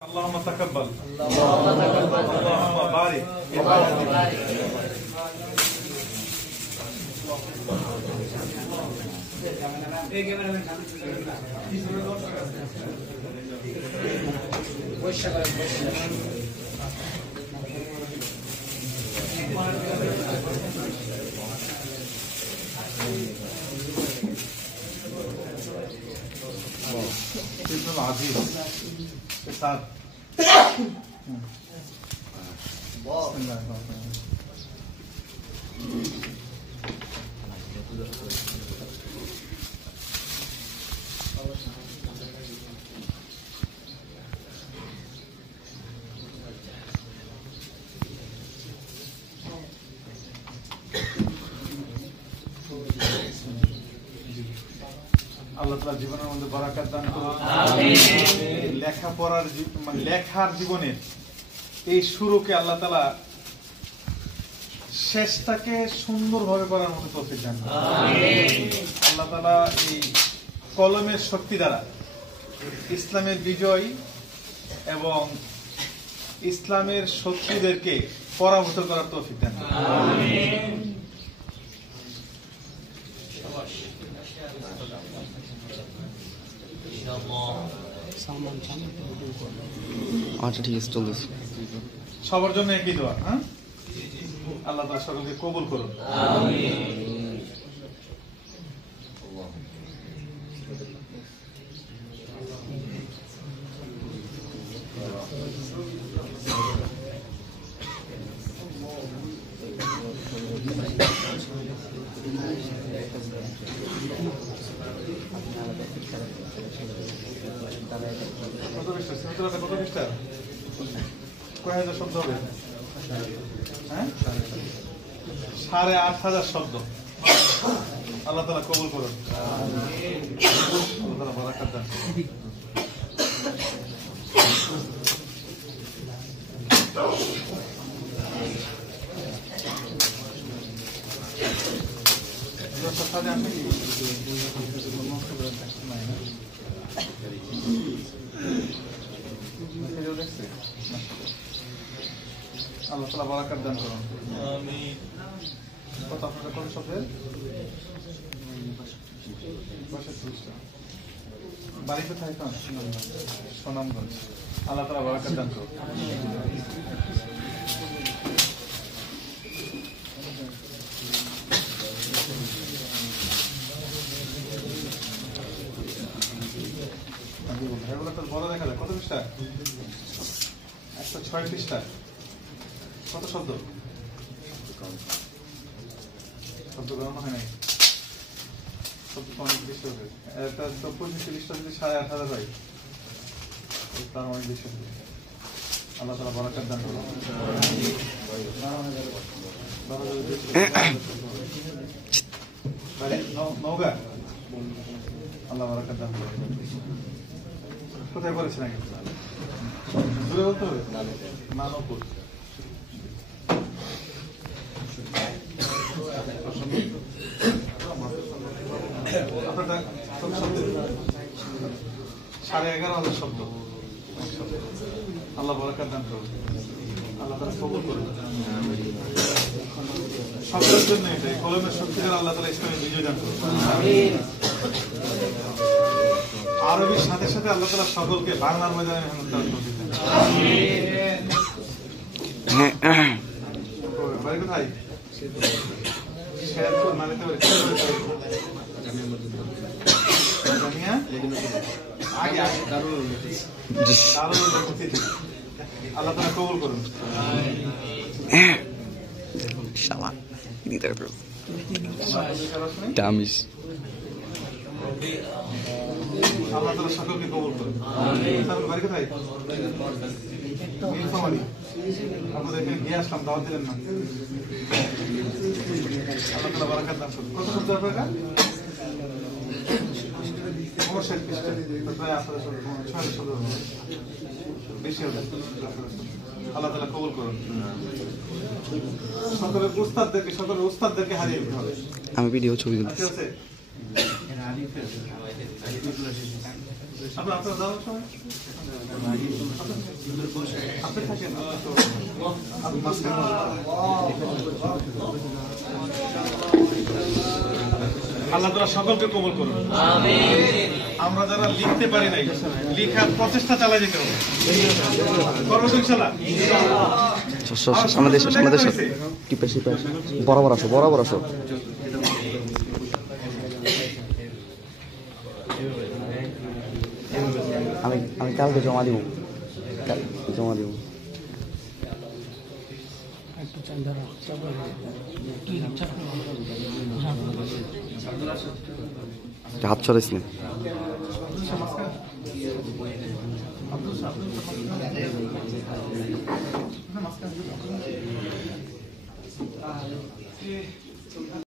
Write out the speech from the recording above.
اللهم تقبل اللهم بارك العزيز سعد بسم الله الرحمن আল্লাহ তাআলা জীবনের মধ্যে বরকত দান করুন আমিন লেখাপড়ার মানে লেখার জীবনের এই শুরুকে আল্লাহ তাআলা শেষটাকে সুন্দরভাবে করার মতো তৌফিক দান করুন আমিন আল্লাহ তাআলা এই কলমের শক্তি দ্বারা ইসলামের বিজয় এবং ইসলামের শত্রুদেরকে পরাভূত করার তৌফিক দান করুন আমিন আচ্ছা ঠিক আছে চলতেছে সবার জন্য একই দোয়া হ্যাঁ আল্লাহ তাআলা সকলকে কবুল করুন আমিন কত পৃষ্ঠা কয় হাজার শব্দ হবে হ্যাঁ 8,500 শব্দ আল্লাহ তাআলা কবুল করুন আল্লাহ তাআলা বরকত দান আল্লাহ তাআলা বরকত দান করুন আমিন কত আপনাদের কোন শব্দের বাড়ি কোথায় কোন সুনামগঞ্জ আল্লাহ তাআলা বরকত দান করুন ভাইগুলো তো বড় দেখা যায় কত পৃষ্ঠা 106 পৃষ্ঠা কত শব্দ শব্দ গণনা হয় নাই শব্দ অনেক বেশি হবে এটা তো 25-30টা যদি 8,500 হয় তার অনেক বেশি হবে আল্লাহ তাআলা বরকত দান করুন নওগাঁ আল্লাহ বরকত দান করুন কোথায় বলেছেন আগে দূরে বলতে হবে মানবপুর আপনারটা 11,500 শব্দ আল্লাহ বরকত দান করুন আল্লাহ তাআলা কবুল করুন সকলের জন্য এটাই কলমের শক্তির আল্লাহ তাআলা ইসলামের বিজয় দান করুন আমিন আরবির সাথে সাথে আল্লাহ তাআলা সকলকে বাংলার ময়দানে মেহনত করার তৌফিক দেন আমিন বাড়ি কোথায় শেরপুর মানেতে জামিয়া আগে দারুল আল্লাহ তাআলা কবুল করুন ইনশাআল্লাহ দিদার টামিস আল্লাহ তাআলা সকলকে কবুল করুন আমিন তারপর বাড়ি কোথায় নীলফামারী আপনাদের এখানে গিয়ে আসলাম দাওয়াত দিলেন না আল্লাহ তাআলা বরকত দান করুন কত শব্দ আপনারা অবশ্যই পৃষ্ঠা প্রায় 600 শব্দ বেশি হবে আল্লাহ তাআলা কবুল করুন সকলের উস্তাদদেরকে হারিয়ে দিতে হবে আমি ভিডিও ছবি ঠিক আছে আপনারা যাওয়ার সময় আপনি থাকেন আল্লাহ তাআলা সকলকে কবুল করুন। আমরা যারা লিখতে পারি নাই, লিখার প্রচেষ্টা চালাই যেতে হবে। করবো তো ইনশাআল্লাহ। সামনে দেশ টিপে টিপে বরাবর আসো, বরাবর আসো। আমি কালকে জমা দিব, জমা দিব। হাত ছড়াইস না।